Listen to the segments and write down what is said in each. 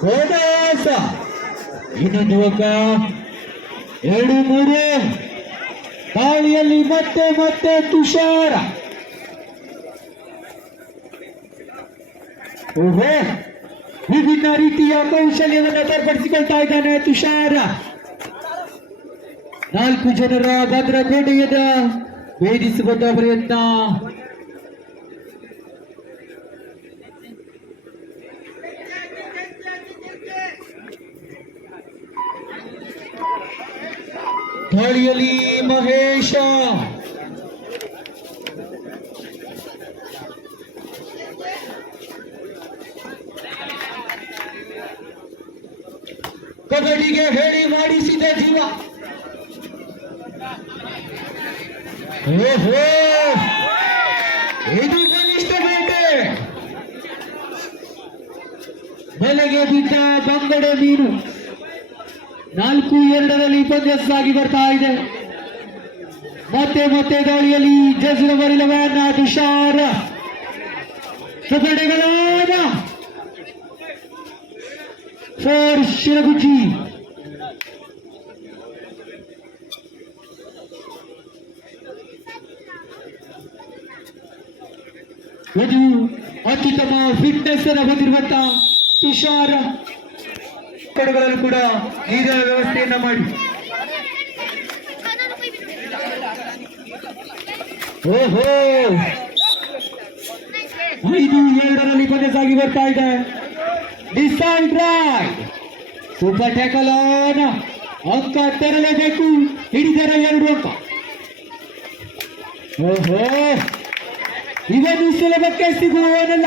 ಕೋದಾಸ ಇನ್ನೊಂದು ಯುವಕ, ಎರಡು, ಮೂರು. ಗಾಳಿಯಲ್ಲಿ ಮತ್ತೆ ಮತ್ತೆ ತುಷಾರ. ಓಹೋ, ವಿಭಿನ್ನ ರೀತಿಯ ಕೌಶಲ್ಯವನ್ನು ಬೇರ್ಪಡಿಸಿಕೊಳ್ತಾ ಇದ್ದಾನೆ ತುಷಾರ. ನಾಲ್ಕು ಜನರ ಭದ್ರಕೋಟೆಯದ ಭೇದಿಸುವಂತ ಪ್ರಯತ್ನ. ದಾಳಿಯಲ್ಲಿ ಮಹೇಶ. ಕಬಡ್ಡಿಗೆ ಹೇಳಿ ಮಾಡಿಸಿದೆ ಜೀವ. ಓಹೋ. ಇದು ಕನಿಷ್ಠ ಬೇಟೆ. ಬಲೆಗೆ ಬಿದ್ದ ಬಂಗಡೆ ಮೀನು ನಾಲ್ಕು ಎರಡರಲ್ಲಿ ಸಾಗಿ ಬರ್ತಾ ಇದೆ. ಮತ್ತೆ ಮತ್ತೆ ದಾಳಿಯಲ್ಲಿ ಜಸ್ ನಂಬರ್ ಇಲೆವೆನ್ ತುಷಾರ್ ಸುಪಡೆಗಳಾದ ಫೋರ್ ಶಿರಗುಜಿ ಇದು ಅತ್ಯುತ್ತಮ ಫಿಟ್ನೆಸ್ ಅನ್ನು ಹೊಂದಿರುವಂತ ತುಷಾರ್ ಕಡೆಗಳಲ್ಲೂ ಕೂಡ ನೀರಿನ ವ್ಯವಸ್ಥೆಯನ್ನ ಮಾಡಿ. ಓಹೋ! ಐದು ಎರಡರಲ್ಲಿ ಪದೇ ಸಾಗಿ ಬರ್ತಾ ಇದೆ. ಡಿಸೈಡ್ ರೈಡ್ ಸೂಪರ್ ಟ್ಯಾಕಲ್ ಆನ್ ತೆರಲೇಬೇಕು ಹಿಡಿದರೆ ಎರಡು ಅಂಕ. ಓಹೋ! ಇವನು ಸುಲಭಕ್ಕೆ ಸಿಗುವವನಲ್ಲ.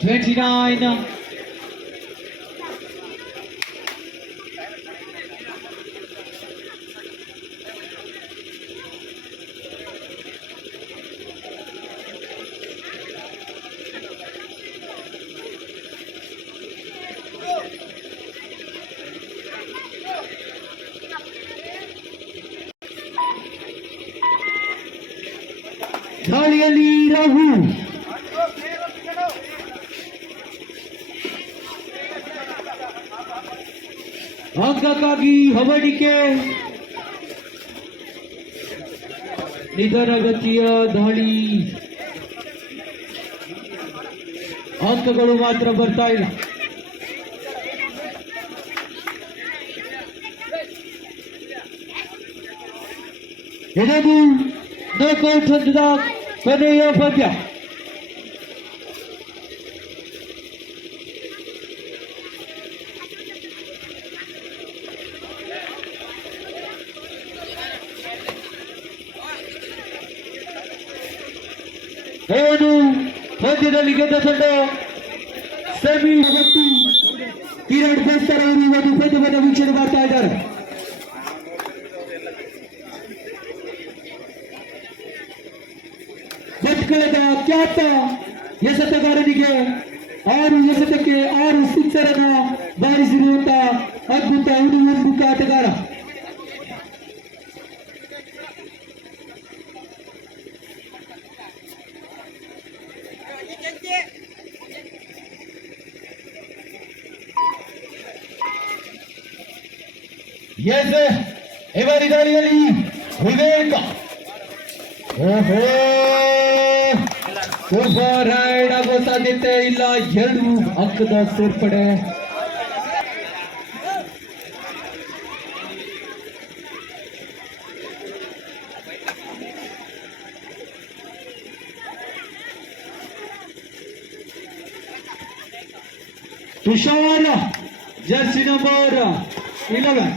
29. Talia Lee Rahul. ಅಂಕಕ್ಕಾಗಿ ಹವಣಿಕೆ ನಿಧಾನಗತಿಯ ದಾಳಿ ಅಂಕಗಳು ಮಾತ್ರ ಬರ್ತಾ ಇಲ್ಲ ಇದದು ನಾಕೌಟ್ ಹಂತದ ಕೊನೆಯ ಪಂದ್ಯ ಏನು ಮಧ್ಯದಲ್ಲಿ ಗೆದ್ದ ತಂಡ ಸೆಮಿ ಮತ್ತು ಕಿರಣ್ ಬೇಸ್ತರ ಅವರು ಇವತ್ತು ಪಂದ್ಯವನ್ನು ವೀಕ್ಷಣೆ ಮಾಡ್ತಾ ಇದ್ದಾರೆ. ಕಳೆದ ಖ್ಯಾತ ಎಸೆತಗಾರನಿಗೆ ಆರು ಎಸೆತಕ್ಕೆ ಆರು ಸಿಕ್ಸರನ್ನು ಬಾರಿಸಿರುವಂತಹ ಬಾರಿಸಿರುವಂತ ಅದ್ಭುತ ಹುಡುಗ ಆಟಗಾರ ಎಸ್ ಇವರಿ ದಾರಿಯಲ್ಲಿ ವಿವೇಕ. ಓಹೋ. ರೈಡ್ ಆಗೋ ಸಾಧ್ಯತೆ ಇಲ್ಲ, ಎರಡು ಅಕ್ಕದ ಸೇರ್ಪಡೆ. ತುಷಾರ, ಜರ್ಸಿ ನಂಬರ್ ಇಲೆವೆನ್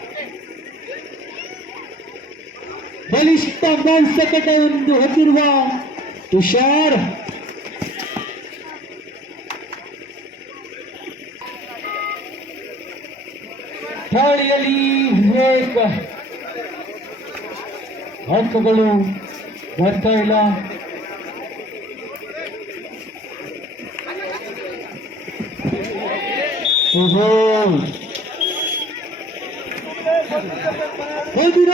ಬಲಿಷ್ಠ ಮಾಂಸಕಟವನ್ನು ಹೊಂದಿರುವ ತುಷಾರ್. ದಾಳಿಯಲ್ಲಿ ವಿವೇಕ. ಅಂಕಗಳು ಬರ್ತಾ ಇಲ್ಲ. ಮುಂದಿನ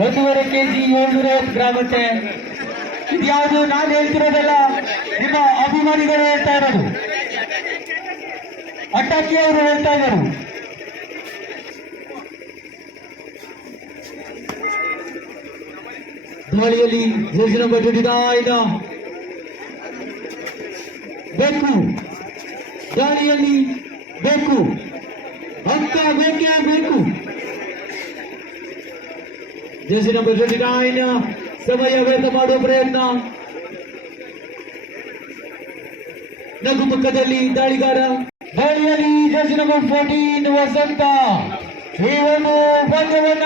ಒಂದೂವರೆ ಕೆಜಿ ಏಳ್ನೂರ ಐವತ್ತು ಗ್ರಾಮ್ ಅಂತೆ ಇದ್ಯಾವುದು ನಾನು ಹೇಳ್ತಿರೋದಲ್ಲ ನಿಮ್ಮ ಅಭಿಮಾನಿಗಳು ಹೇಳ್ತಾ ಇರೋದು. ಅಟ್ಟಾಕಿ ಅವರು ಹೇಳ್ತಾ ಇದ್ದಾರೆ. ದಾಳಿಯಲ್ಲಿ ಯೋಜನೆ ನೈನ್ ಬೇಕು. ದಾಳಿಯಲ್ಲಿ ಬೇಕು. ಅಂಕ ಬೇಕೇ ಬೇಕು. ಜೆರ್ಸಿ ನಂಬರ್ ಟ್ವೆಂಟಿ ನೈನ್ ಸಮಯ ವ್ಯರ್ಥ ಮಾಡುವ ಪ್ರಯತ್ನ ನಗು ಪಕ್ಕದಲ್ಲಿ ದಾಳಿಗಾರ ದಾಳಿಯಲ್ಲಿ ಜೆರ್ಸಿ ನಂಬರ್ ಫೋರ್ಟೀನ್ ವಸಂತ ಈ ಒಂದು ಪಂದ್ಯವನ್ನ